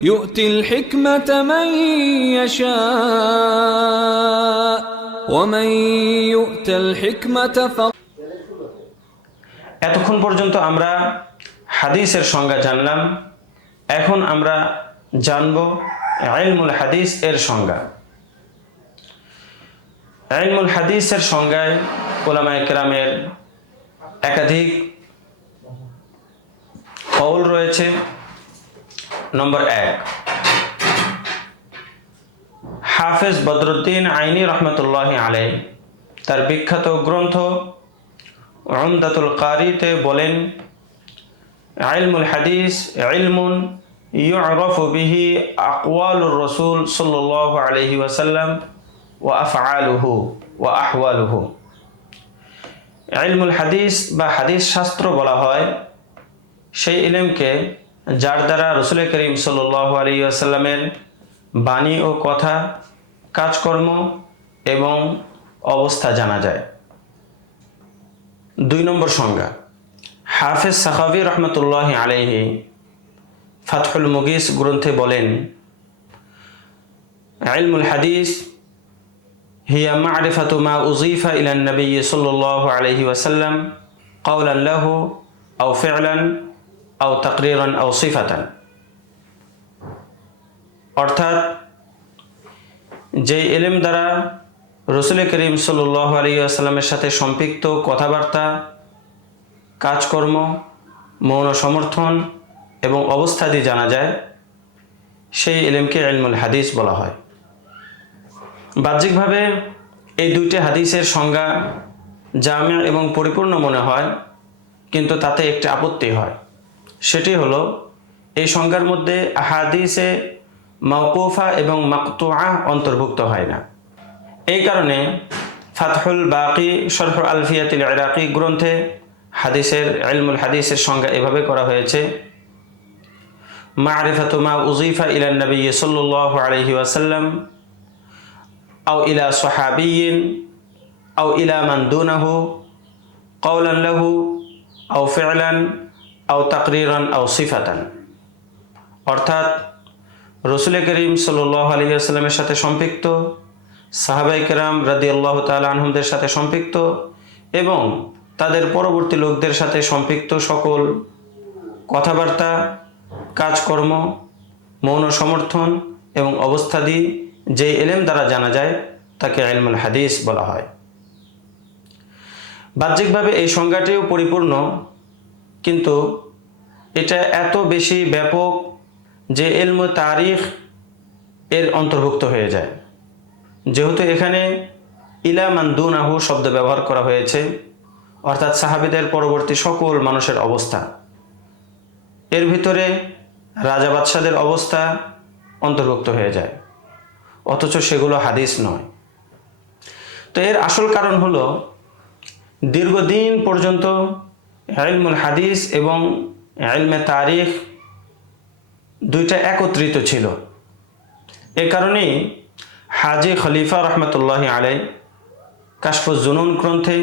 يؤتي الحكمة من يشاء ومن يؤت الحكمة এতক্ষণ পর্যন্ত আমরা হাদিসের সংজ্ঞা জানলাম। এখন আমরা জানব ইলমুল হাদিস এর সংজ্ঞা। ইলমুল হাদিসের সংজ্ঞায় উলামায়ে কেরামের একাধিক কওল রয়েছে। নম্বর 1, হাফেজ বদরুদ্দিন আইনি রহমতুল্লাহি আলাইহি তার বিখ্যাত গ্রন্থ উমদাতুল কারিতে বলেন, ইলমুল হাদিস ইলমুন ইউরাফু বিহি আকওয়ালুর রাসূল সাল্লাল্লাহু আলাইহি ওয়াসাল্লাম ওয়া আফআলুহু ওয়া আহওয়ালুহু। ইলমুল হাদিস বা হাদিস শাস্ত্র বলা হয় সেই ইলমকে যার দ্বারা রাসূল করিম সাল্লাল্লাহু আলাইহি ওয়াসাল্লামের বাণী ও কথা, কাজকর্ম এবং অবস্থা জানা যায়। 2 নম্বর সংজ্ঞা, হাফেজ সাখাভী রহমতুল্লাহি আলাইহি ফাতহুল মুগিস গ্রন্থে বলেন, ইলমুল হাদিস হিয়া মা'রিফাতু মা উযীফা ইলা নবী সাল্লাল্লাহু আলাইহি ওয়াসাল্লাম কাওলান লাহু আও ফি'লান আও তাকরীরান আও সিফাতান। অর্থাৎ যে ইলম দ্বারা রাসূল করিম সাল্লাল্লাহু আলাইহি ওয়াসাল্লামের সাথে সম্পৃক্ত কথাবার্তা, কাজকর্ম, মৌন সমর্থন এবং অবস্থাদি জানা যায়, সেই ইলমকে ইলমুল হাদিস বলা হয়। বাহ্যিকভাবে এই 2টি হাদিসের সংজ্ঞা জামি' এবং পরিপূর্ণ মনে হয়, কিন্তু তাতে একটি আপত্তি হয়। সেটি হলো, এই সংজ্ঞার মধ্যে হাদিসে মাওকুফা এবং মাকতুআ অন্তর্ভুক্ত হয় না। এই কারণে ফাতহুল বাকি শরহ আলফিয়াতুল ইরাকি গ্রন্থে হাদিসের ইলমুল হাদিসের সংজ্ঞা এভাবে করা হয়েছে, মা'রিফাতু মা উযীফা ইলা নবী সাল্লাল্লাহু আলাইহি ওয়াসাল্লাম আও ইলা সাহাবিয়্যিন আও ইলা মান দুনাহু কাওলান লাহু আও ফি'লান আও তাকরীরান আও সিফাতান। অর্থাৎ রাসূল করিম সাল্লাল্লাহু আলাইহি ওয়াসাল্লামের সাথে সম্পৃক্ত, সাহাবায়ে কেরাম রাদিয়াল্লাহু তাআলা আনহুমদের সাথে সম্পৃক্ত এবং তাদের পরবর্তী লোকদের সাথে সম্পৃক্ত সকল কথাবার্তা, কাজকর্ম, মৌন সমর্থন এবং অবস্থাদি যে ইলম দ্বারা জানা যায় তাকে ইলমুল হাদিস বলা হয়। বাহ্যিকভাবে এই সংজ্ঞাটিও পরিপূর্ণ, কিন্তু এটা এত বেশি ব্যাপক যে ইলমু তারিখ এর অন্তর্ভুক্ত হয়ে যায়। যেহেতু এখানে ইলা মান দুনাহু শব্দ ব্যবহার করা হয়েছে, অর্থাৎ সাহাবীদের পরবর্তী সকল মানুষের অবস্থা, এর ভিতরে রাজা বাদশাদের অবস্থা অন্তর্ভুক্ত হয়ে যায়, অথচ সেগুলো হাদিস নয়। তো এর আসল কারণ হলো, দীর্ঘদিন পর্যন্ত ইলমুল হাদিস এবং ইলমে তারিখ 2টা একত্রিত ছিল। এ কারণেই হাজি খলিফা রহমতুল্লাহি আলাইহি কাশফুজ জুনুন গ্রন্থে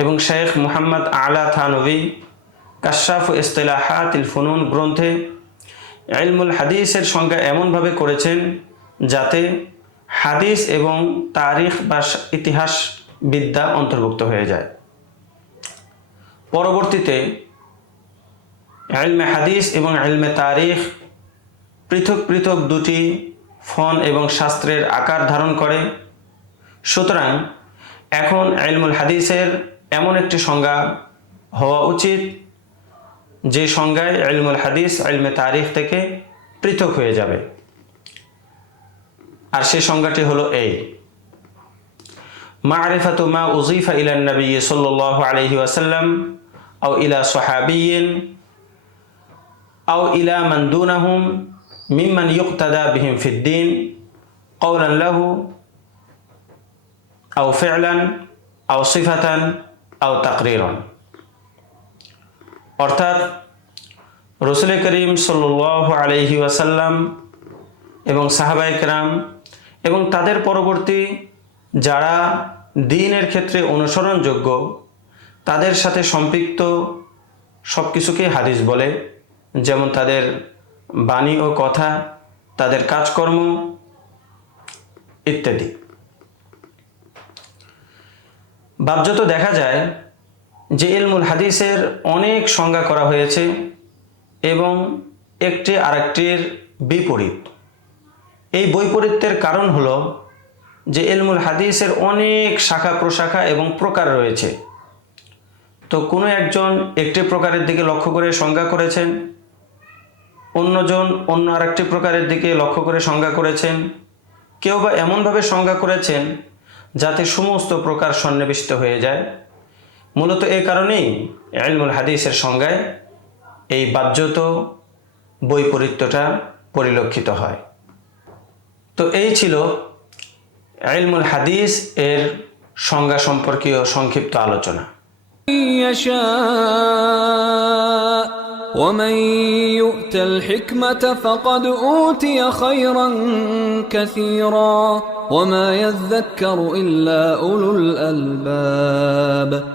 এবং শেখ মুহাম্মদ আলা থানভী কাশফু ইসতিলাহাতিল ফুনুন গ্রন্থে ইলমুল হাদিসের সংজ্ঞা এমনভাবে করেছেন যাতে হাদিস এবং তারিখ বা ইতিহাস বিদ্যা অন্তর্ভুক্ত হয়ে যায়। পরবর্তীতে ইলমে হাদিস এবং ইলমে তারিখ পৃথক পৃথক 2টি ফন এবং শাস্ত্রের আকার ধারণ করে। সুতরাং এখন ইলমুল হাদিসের এমন একটি সংজ্ঞা হওয়া উচিত যে সংজ্ঞায় ইলমুল হাদিস ইলমে তারিখ থেকে পৃথক হয়ে যাবে। আর সেই সংজ্ঞাটি হলো এই, মা'রিফাতু মা উযীফা ইলা নবী সাল্লাল্লাহু আলাইহি ওয়াসাল্লাম আও ইলা সাহাবিয়্যিন আও ইলা মান দুনাহুম মিম্মান ইউক্তাদা বিহিম ফিদ্দীন কাওলান লাহু আও ফি'লান আও সিফাতান আও তাকরীরান। অর্থাৎ রাসূল করিম সাল্লাল্লাহু আলাইহি ওয়াসাল্লাম এবং সাহাবায়ে কেরাম এবং তাদের পরবর্তী যারা দ্বীনের ক্ষেত্রে অনুসরণযোগ্য, তাদের সাথে সম্পৃক্ত সব কিছুকে হাদিস বলে, যেমন তাদের বাণী ও কথা, তাদের কাজকর্ম ইত্যাদি। বাহ্যত দেখা যায় যে ইলমুল হাদিসের অনেক সংজ্ঞা করা হয়েছে এবং একটি আরেকটির বিপরীত। এই বৈপরীত্যের কারণ হলো যে ইলমুল হাদিসের অনেক শাখা প্রশাখা এবং প্রকার রয়েছে। তো কোনো একজন একটি প্রকারের দিকে লক্ষ্য করে সংজ্ঞা করেছেন, অন্যজন অন্য আরেকটি প্রকারের দিকে লক্ষ্য করে সংজ্ঞা করেছেন, কেউ বা এমনভাবে সংজ্ঞা করেছেন যাতে সমস্ত প্রকার সন্নিবেশিত হয়ে যায়। মূলত এই কারণেই ইলমুল হাদিসের সংজ্ঞায় এই বাহ্যত বৈপরীত্যটা পরিলক্ষিত হয়। তো এই ছিল ইলমুল হাদিস এর সংজ্ঞা সম্পর্কীয় সংক্ষিপ্ত আলোচনা। يشاء ومن يؤت الحكمة فقد أوتي خيرا كثيرا وما يذكر إلا أولو الألباب